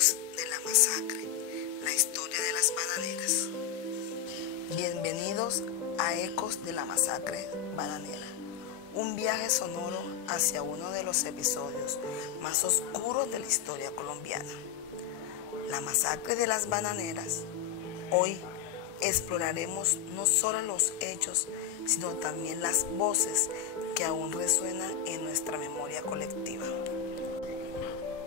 Ecos de la masacre, la historia de las bananeras. Bienvenidos a Ecos de la masacre bananera, un viaje sonoro hacia uno de los episodios más oscuros de la historia colombiana, la masacre de las bananeras. Hoy exploraremos no solo los hechos, sino también las voces que aún resuenan en nuestra memoria colectiva.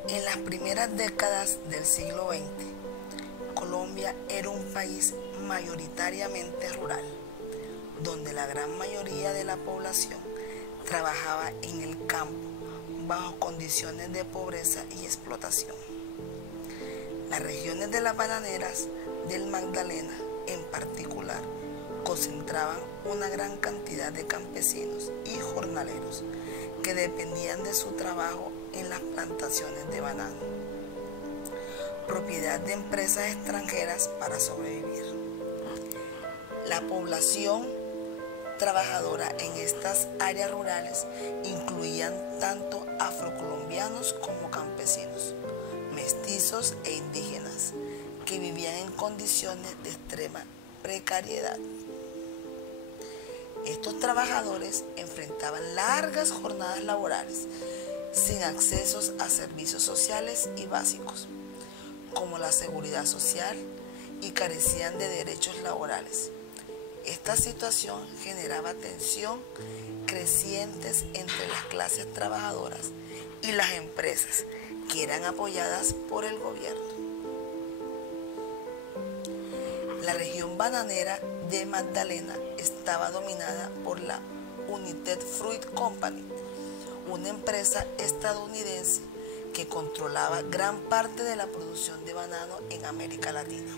En las primeras décadas del siglo XX, Colombia era un país mayoritariamente rural, donde la gran mayoría de la población trabajaba en el campo bajo condiciones de pobreza y explotación. Las regiones de las bananeras del Magdalena, en particular, concentraban una gran cantidad de campesinos y jornaleros que dependían de su trabajo en las plantaciones de banano, propiedad de empresas extranjeras para sobrevivir. La población trabajadora en estas áreas rurales incluían tanto afrocolombianos como campesinos, mestizos e indígenas, que vivían en condiciones de extrema precariedad. Estos trabajadores enfrentaban largas jornadas laborales sin accesos a servicios sociales y básicos, como la seguridad social, y carecían de derechos laborales. Esta situación generaba tensión crecientes entre las clases trabajadoras y las empresas que eran apoyadas por el gobierno. La región bananera de Magdalena estaba dominada por la United Fruit Company, una empresa estadounidense que controlaba gran parte de la producción de banano en América Latina.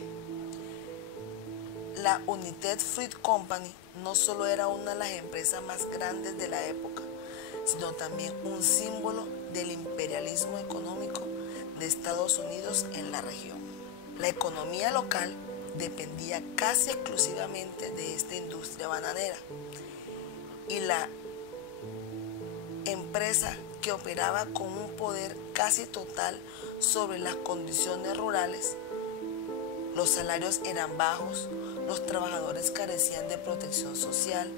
La United Fruit Company no solo era una de las empresas más grandes de la época, sino también un símbolo del imperialismo económico de Estados Unidos en la región. La economía local dependía casi exclusivamente de esta industria bananera, y la empresa que operaba con un poder casi total sobre las condiciones rurales. Los salarios eran bajos, los trabajadores carecían de protección social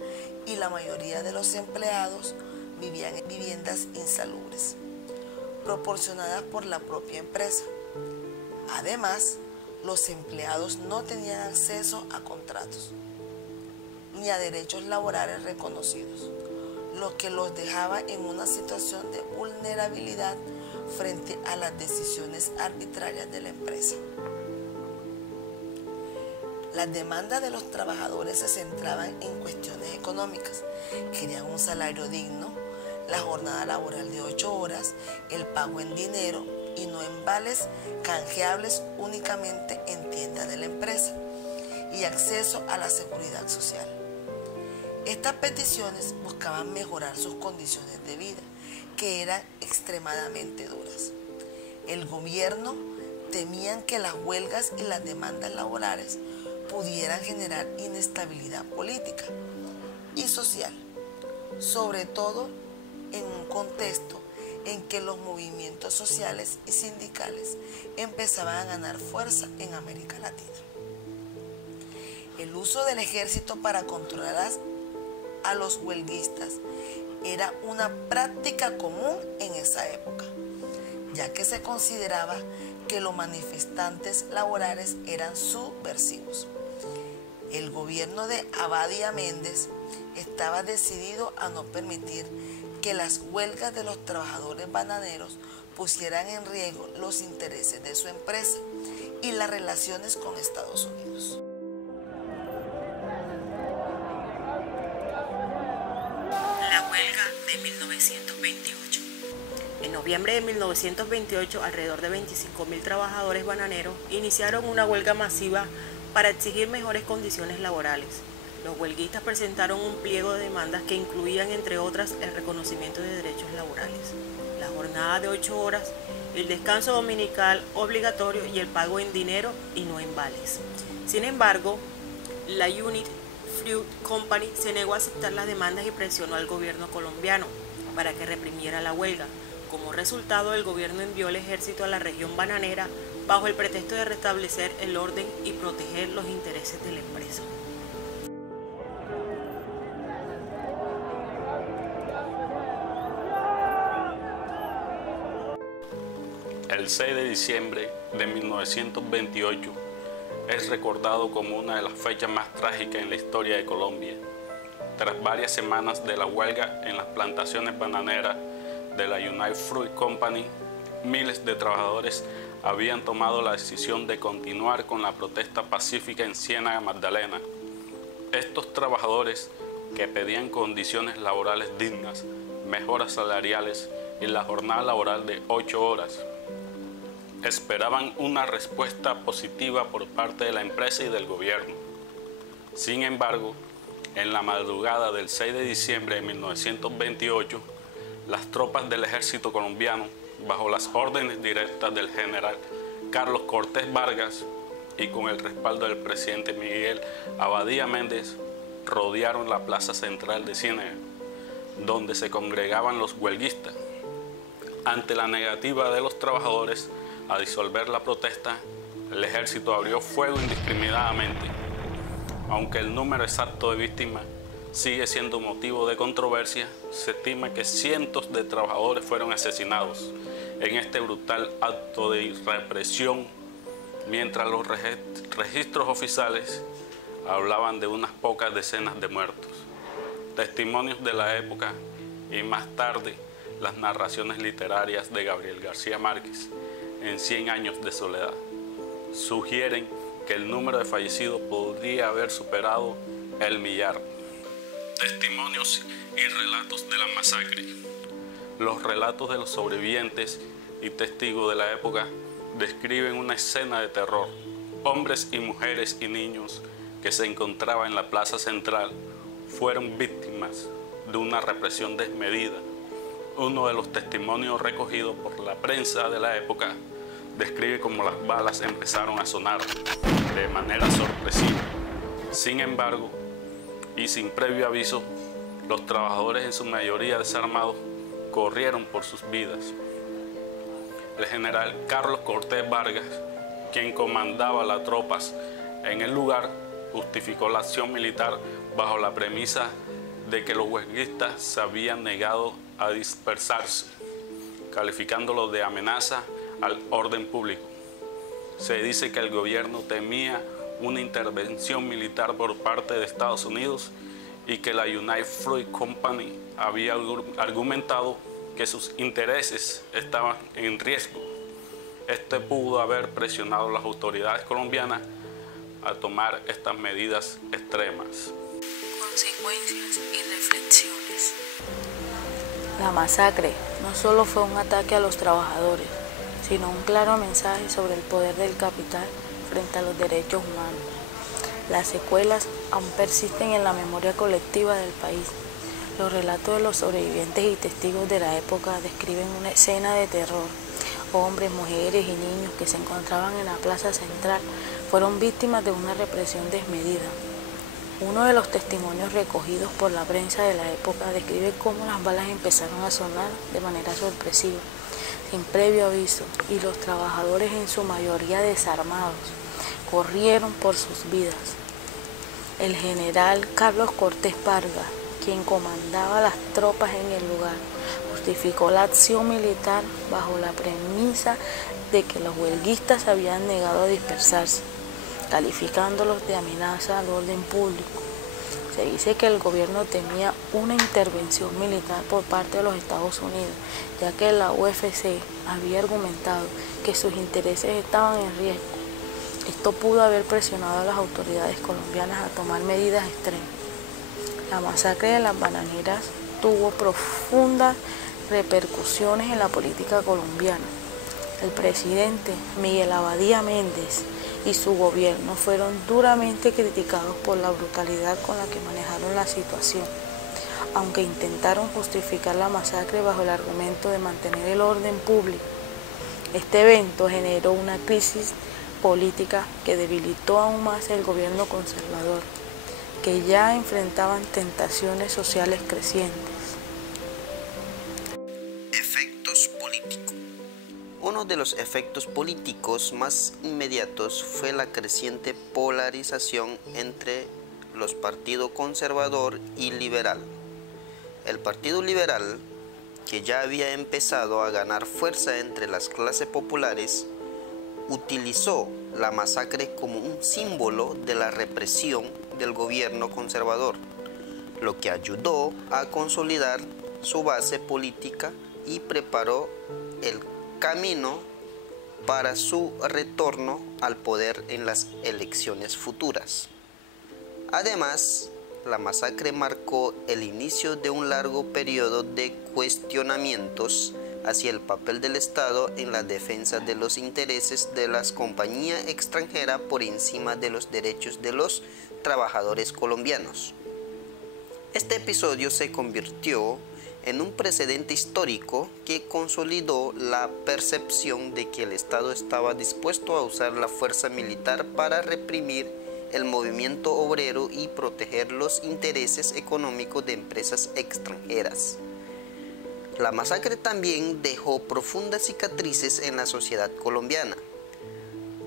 y la mayoría de los empleados vivían en viviendas insalubres, proporcionadas por la propia empresa. Además, los empleados no tenían acceso a contratos ni a derechos laborales reconocidos, lo que los dejaba en una situación de vulnerabilidad frente a las decisiones arbitrarias de la empresa. Las demandas de los trabajadores se centraban en cuestiones económicas. Querían un salario digno, la jornada laboral de 8 horas, el pago en dinero y no en vales canjeables únicamente en tiendas de la empresa, y acceso a la seguridad social. Estas peticiones buscaban mejorar sus condiciones de vida, que eran extremadamente duras. El gobierno temía que las huelgas y las demandas laborales pudieran generar inestabilidad política y social, sobre todo en un contexto en que los movimientos sociales y sindicales empezaban a ganar fuerza en América Latina. El uso del ejército para controlar a los huelguistas era una práctica común en esa época, ya que se consideraba que los manifestantes laborales eran subversivos. El gobierno de Abadía Méndez estaba decidido a no permitir que las huelgas de los trabajadores bananeros pusieran en riesgo los intereses de su empresa y las relaciones con Estados Unidos. La huelga de 1928. En noviembre de 1928, alrededor de 25.000 trabajadores bananeros iniciaron una huelga masiva para exigir mejores condiciones laborales. Los huelguistas presentaron un pliego de demandas que incluían, entre otras, el reconocimiento de derechos laborales, la jornada de 8 horas, el descanso dominical obligatorio y el pago en dinero y no en vales. Sin embargo, la United Fruit Company se negó a aceptar las demandas y presionó al gobierno colombiano para que reprimiera la huelga, Como resultado, el gobierno envió el ejército a la región bananera bajo el pretexto de restablecer el orden y proteger los intereses de la empresa. El 6 de diciembre de 1928 es recordado como una de las fechas más trágicas en la historia de Colombia. Tras varias semanas de la huelga en las plantaciones bananeras de la United Fruit Company, miles de trabajadores habían tomado la decisión de continuar con la protesta pacífica en Ciénaga Magdalena. Estos trabajadores, que pedían condiciones laborales dignas, mejoras salariales y la jornada laboral de 8 horas, esperaban una respuesta positiva por parte de la empresa y del gobierno. Sin embargo, en la madrugada del 6 de diciembre de 1928, las tropas del ejército colombiano, bajo las órdenes directas del general Carlos Cortés Vargas y con el respaldo del presidente Miguel Abadía Méndez, rodearon la plaza central de Ciénaga, donde se congregaban los huelguistas. Ante la negativa de los trabajadores a disolver la protesta, el ejército abrió fuego indiscriminadamente. Aunque el número exacto de víctimas sigue siendo motivo de controversia, se estima que cientos de trabajadores fueron asesinados en este brutal acto de represión, mientras los registros oficiales hablaban de unas pocas decenas de muertos. Testimonios de la época y más tarde las narraciones literarias de Gabriel García Márquez en 100 años de soledad sugieren que el número de fallecidos podría haber superado el millar. Testimonios y relatos de la masacre. Los relatos de los sobrevivientes y testigos de la época describen una escena de terror. Hombres y mujeres y niños que se encontraban en la plaza central fueron víctimas de una represión desmedida. Uno de los testimonios recogidos por la prensa de la época describe cómo las balas empezaron a sonar de manera sorpresiva. Sin embargo, y sin previo aviso, los trabajadores, en su mayoría desarmados, corrieron por sus vidas. El general Carlos Cortés Vargas, quien comandaba las tropas en el lugar, justificó la acción militar bajo la premisa de que los huelguistas se habían negado a dispersarse, calificándolo de amenaza al orden público. Se dice que el gobierno temía una intervención militar por parte de Estados Unidos y que la United Fruit Company había argumentado que sus intereses estaban en riesgo. Este pudo haber presionado a las autoridades colombianas a tomar estas medidas extremas. Consecuencias y reflexiones. La masacre no solo fue un ataque a los trabajadores, sino un claro mensaje sobre el poder del capital frente a los derechos humanos. Las secuelas aún persisten en la memoria colectiva del país. Los relatos de los sobrevivientes y testigos de la época describen una escena de terror. Hombres, mujeres y niños que se encontraban en la plaza central fueron víctimas de una represión desmedida. Uno de los testimonios recogidos por la prensa de la época describe cómo las balas empezaron a sonar de manera sorpresiva, sin previo aviso, y los trabajadores, en su mayoría desarmados, corrieron por sus vidas. El general Carlos Cortés Vargas, quien comandaba las tropas en el lugar, justificó la acción militar bajo la premisa de que los huelguistas se habían negado a dispersarse, calificándolos de amenaza al orden público. Se dice que el gobierno temía una intervención militar por parte de los Estados Unidos, ya que la UFC había argumentado que sus intereses estaban en riesgo. Esto pudo haber presionado a las autoridades colombianas a tomar medidas extremas. La masacre de las bananeras tuvo profundas repercusiones en la política colombiana. El presidente Miguel Abadía Méndez y su gobierno fueron duramente criticados por la brutalidad con la que manejaron la situación, aunque intentaron justificar la masacre bajo el argumento de mantener el orden público. Este evento generó una crisis política que debilitó aún más el gobierno conservador, que ya enfrentaban tentaciones sociales crecientes. Efectos políticos. de los efectos políticos más inmediatos fue la creciente polarización entre los partidos conservador y liberal. El Partido Liberal, que ya había empezado a ganar fuerza entre las clases populares, utilizó la masacre como un símbolo de la represión del gobierno conservador, lo que ayudó a consolidar su base política y preparó el camino para su retorno al poder en las elecciones futuras. Además, la masacre marcó el inicio de un largo periodo de cuestionamientos hacia el papel del Estado en la defensa de los intereses de las compañías extranjeras por encima de los derechos de los trabajadores colombianos. Este episodio se convirtió en un precedente histórico que consolidó la percepción de que el Estado estaba dispuesto a usar la fuerza militar para reprimir el movimiento obrero y proteger los intereses económicos de empresas extranjeras. La masacre también dejó profundas cicatrices en la sociedad colombiana.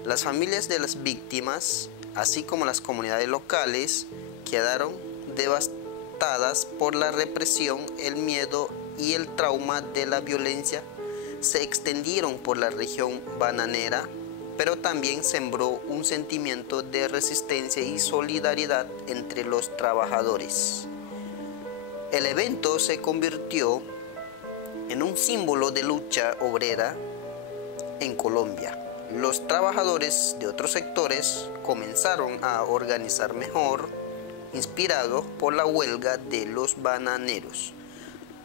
Las familias de las víctimas, así como las comunidades locales, quedaron devastadas por la represión, el miedo y el trauma de la violencia. Se extendieron por la región bananera, pero también sembró un sentimiento de resistencia y solidaridad entre los trabajadores. El evento se convirtió en un símbolo de lucha obrera en Colombia. Los trabajadores de otros sectores comenzaron a organizar mejor, inspirados por la huelga de los bananeros.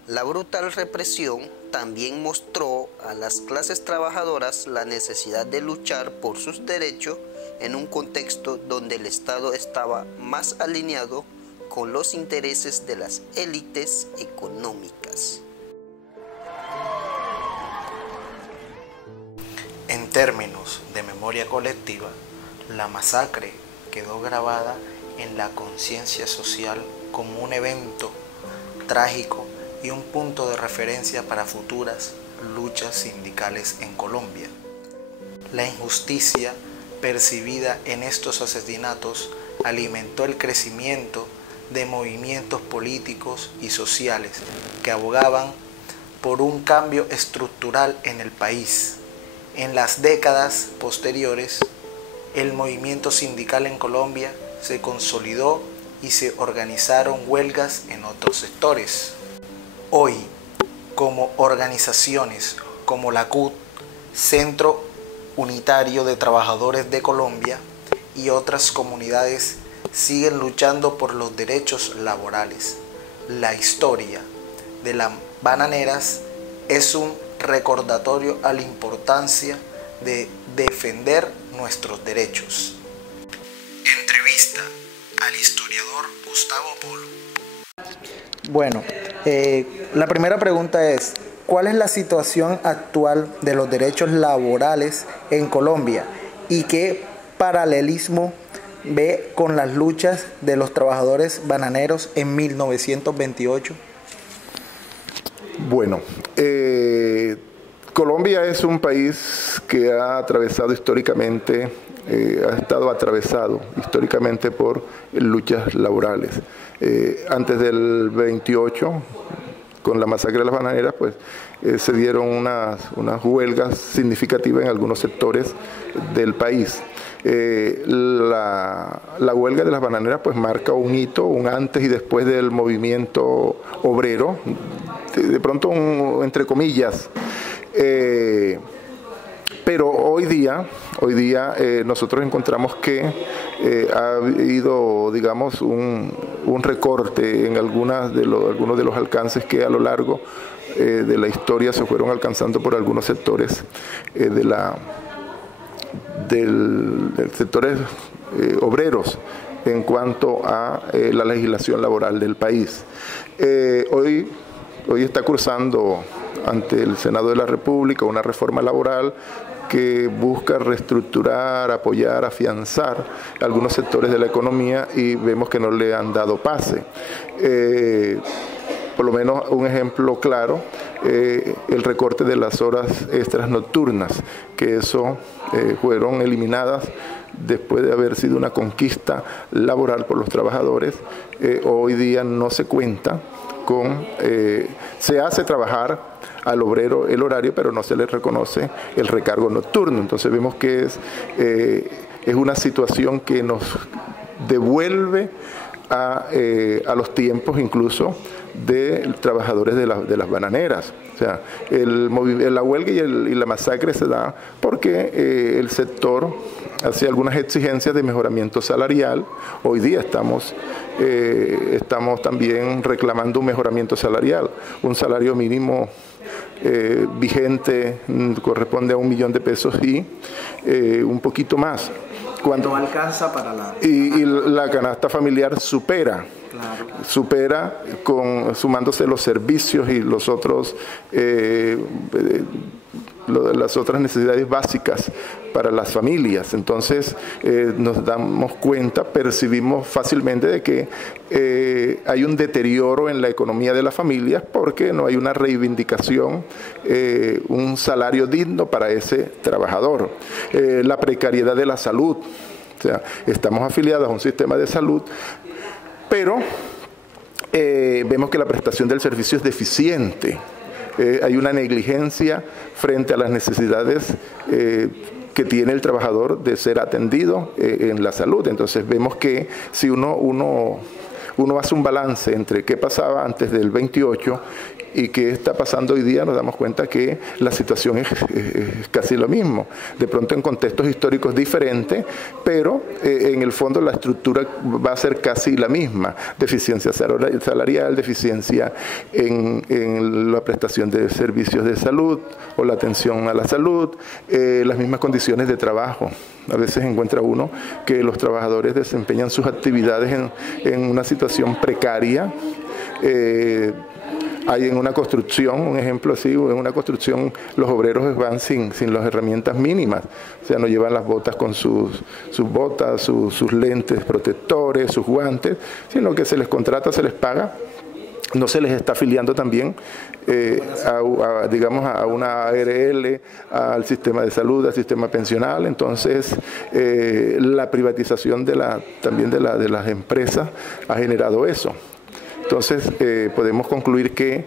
La brutal represión también mostró a las clases trabajadoras la necesidad de luchar por sus derechos en un contexto donde el Estado estaba más alineado con los intereses de las élites económicas. En términos de memoria colectiva, la masacre quedó grabada en la conciencia social como un evento trágico y un punto de referencia para futuras luchas sindicales en Colombia. La injusticia percibida en estos asesinatos alimentó el crecimiento de movimientos políticos y sociales que abogaban por un cambio estructural en el país. En las décadas posteriores, el movimiento sindical en Colombia se consolidó y se organizaron huelgas en otros sectores. Hoy, como organizaciones como la CUT, Centro Unitario de Trabajadores de Colombia, y otras comunidades siguen luchando por los derechos laborales. La historia de las bananeras es un recordatorio a la importancia de defender nuestros derechos. Entrevista al historiador Gustavo Polo. Bueno, la primera pregunta es, ¿cuál es la situación actual de los derechos laborales en Colombia y qué paralelismo ve con las luchas de los trabajadores bananeros en 1928? Bueno, Colombia es un país que ha atravesado históricamente, ha estado atravesado históricamente por luchas laborales. Antes del 28, con la masacre de las bananeras, pues se dieron unas huelgas significativas en algunos sectores del país. La huelga de las bananeras pues marca un hito, un antes y después del movimiento obrero, de pronto entre comillas. Pero hoy día nosotros encontramos que ha habido, digamos, un recorte en algunos de los alcances que a lo largo de la historia se fueron alcanzando por algunos sectores del sectores obreros en cuanto a la legislación laboral del país. Hoy está cursando ante el Senado de la República una reforma laboral que busca reestructurar, apoyar, afianzar algunos sectores de la economía y vemos que no le han dado pase. por lo menos un ejemplo claro, el recorte de las horas extras nocturnas, que eso fueron eliminadas después de haber sido una conquista laboral por los trabajadores. Hoy día no se cuenta con, se hace trabajar al obrero el horario, pero no se le reconoce el recargo nocturno. Entonces vemos que es una situación que nos devuelve a los tiempos incluso de trabajadores de las bananeras. O sea, la huelga y la masacre se da porque el sector hace algunas exigencias de mejoramiento salarial. Hoy día estamos también reclamando un mejoramiento salarial. Un salario mínimo vigente corresponde a 1 millón de pesos y un poquito más. Cuando no alcanza para y la canasta familiar supera. Claro. Supera sumándose los servicios y los otros las otras necesidades básicas para las familias. Entonces nos damos cuenta, percibimos fácilmente de que hay un deterioro en la economía de las familias porque no hay una reivindicación, un salario digno para ese trabajador. La precariedad de la salud, o sea, estamos afiliados a un sistema de salud, pero vemos que la prestación del servicio es deficiente. Hay una negligencia frente a las necesidades que tiene el trabajador de ser atendido en la salud. Entonces vemos que si uno hace un balance entre qué pasaba antes del 28 y qué está pasando hoy día, nos damos cuenta que la situación es casi lo mismo. De pronto en contextos históricos diferentes, pero en el fondo la estructura va a ser casi la misma. Deficiencia salarial, deficiencia en la prestación de servicios de salud o la atención a la salud, las mismas condiciones de trabajo. A veces encuentra uno que los trabajadores desempeñan sus actividades en una situación precaria. Hay en una construcción, un ejemplo así, en una construcción los obreros van sin las herramientas mínimas, o sea, no llevan las botas con sus botas, sus lentes protectores, sus guantes, sino que se les contrata, se les paga. No se les está afiliando también digamos a una ARL, al sistema de salud, al sistema pensional. Entonces la privatización también de las empresas ha generado eso. Entonces podemos concluir que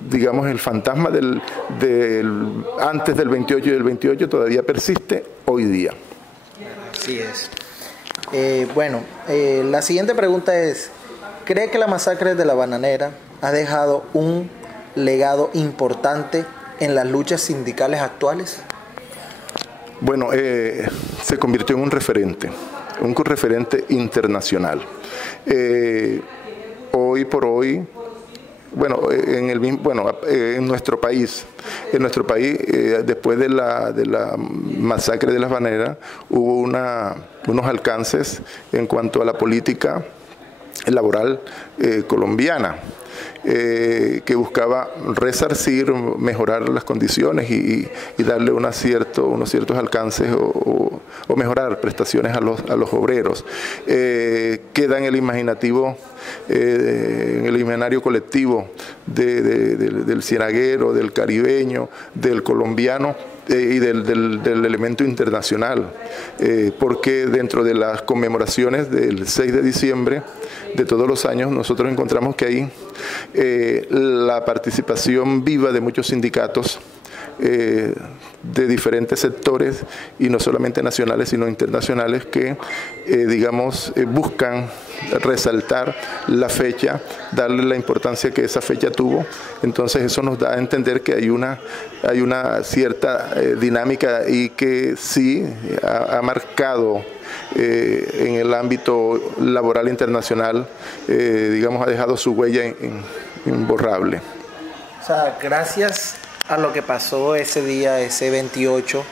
digamos el fantasma antes del 28 y del 28 todavía persiste hoy día. Así es. Bueno, la siguiente pregunta es: ¿cree que la masacre de La Bananera ha dejado un legado importante en las luchas sindicales actuales? Bueno, se convirtió en un referente internacional. Hoy por hoy, bueno, en nuestro país, después de la masacre de Las Bananeras, hubo unos alcances en cuanto a la política laboral colombiana, que buscaba resarcir, mejorar las condiciones y darle unos ciertos alcances o mejorar prestaciones a los obreros. Queda en el imaginativo, en el imaginario colectivo del cienaguero, del caribeño, del colombiano y del elemento internacional, porque dentro de las conmemoraciones del 6 de diciembre de todos los años nosotros encontramos que hay la participación viva de muchos sindicatos de diferentes sectores, y no solamente nacionales sino internacionales, que buscan resaltar la fecha, darle la importancia que esa fecha tuvo. Entonces eso nos da a entender que hay una cierta dinámica y que sí ha marcado en el ámbito laboral internacional, ha dejado su huella imborrable. O sea, gracias a lo que pasó ese día, ese 28,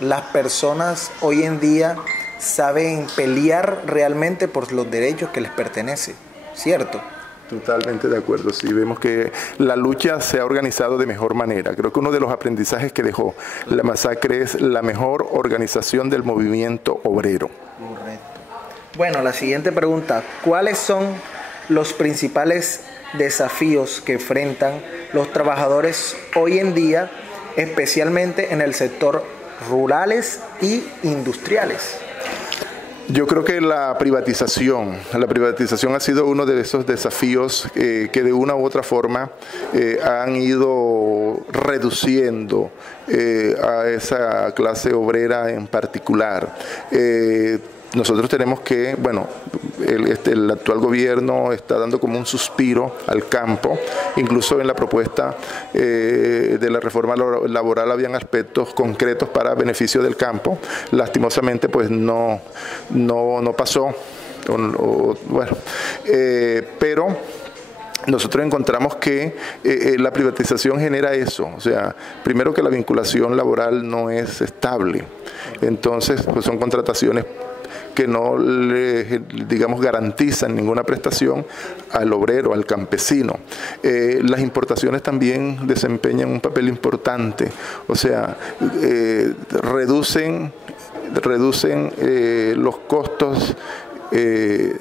las personas hoy en día saben pelear realmente por los derechos que les pertenecen, ¿cierto? Totalmente de acuerdo, sí, vemos que la lucha se ha organizado de mejor manera. Creo que uno de los aprendizajes que dejó la masacre es la mejor organización del movimiento obrero. Correcto. Bueno, la siguiente pregunta: ¿cuáles son los principales desafíos que enfrentan los trabajadores hoy en día, especialmente en el sector rurales y industriales? Yo creo que la privatización ha sido uno de esos desafíos que de una u otra forma han ido reduciendo a esa clase obrera en particular. Nosotros tenemos que, bueno, el actual gobierno está dando como un suspiro al campo, incluso en la propuesta de la reforma laboral habían aspectos concretos para beneficio del campo, lastimosamente pues no pasó, pero nosotros encontramos que la privatización genera eso, o sea, primero que la vinculación laboral no es estable, entonces pues son contrataciones que no le, digamos, garantizan ninguna prestación al obrero, al campesino. Las importaciones también desempeñan un papel importante, o sea, reducen los costos de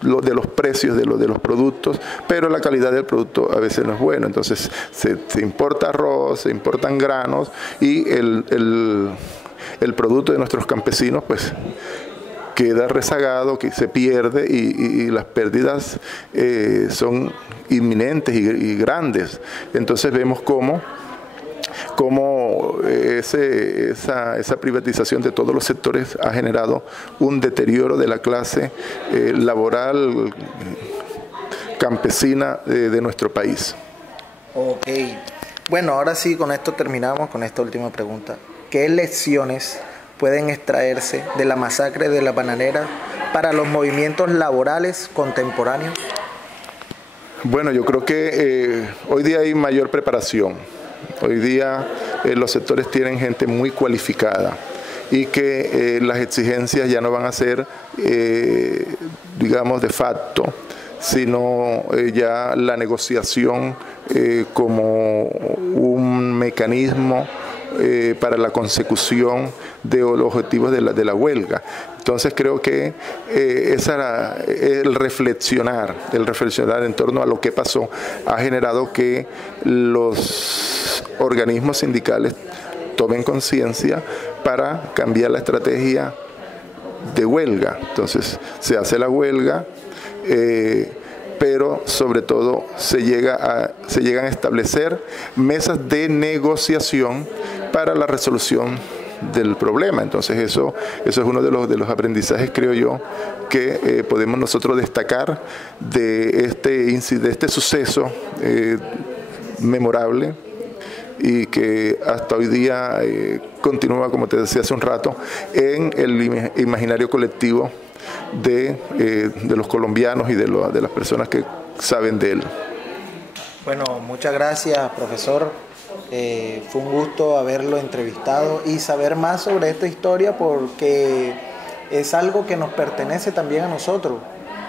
los precios de los productos, pero la calidad del producto a veces no es buena. Entonces se importa arroz, se importan granos y el producto de nuestros campesinos pues queda rezagado, que se pierde y las pérdidas son inminentes y grandes. Entonces vemos cómo esa privatización de todos los sectores ha generado un deterioro de la clase laboral campesina de nuestro país. Ok, bueno, ahora sí, con esto terminamos con esta última pregunta. ¿Qué lecciones pueden extraerse de la masacre de la bananera para los movimientos laborales contemporáneos? Bueno, yo creo que hoy día hay mayor preparación. Hoy día los sectores tienen gente muy cualificada y que las exigencias ya no van a ser, digamos, de facto, sino ya la negociación como un mecanismo para la consecución de los objetivos de la huelga. Entonces creo que el reflexionar en torno a lo que pasó ha generado que los organismos sindicales tomen conciencia para cambiar la estrategia de huelga. Entonces se hace la huelga, pero sobre todo se llegan a establecer mesas de negociación para la resolución del problema. Entonces eso es uno de los aprendizajes, creo yo, que podemos nosotros destacar de este suceso memorable y que hasta hoy día continúa, como te decía hace un rato, en el imaginario colectivo de los colombianos y de las personas que saben de él. Bueno, muchas gracias, profesor. Fue un gusto haberlo entrevistado y saber más sobre esta historia, porque es algo que nos pertenece también a nosotros,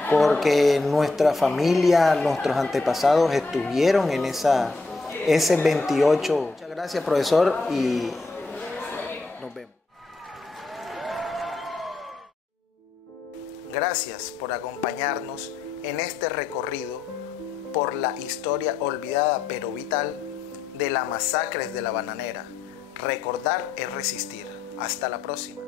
porque nuestra familia, nuestros antepasados estuvieron en ese 28. Muchas gracias, profesor, y nos vemos. Gracias por acompañarnos en este recorrido por la historia olvidada pero vital de la masacre de la bananera. Recordar es resistir. Hasta la próxima.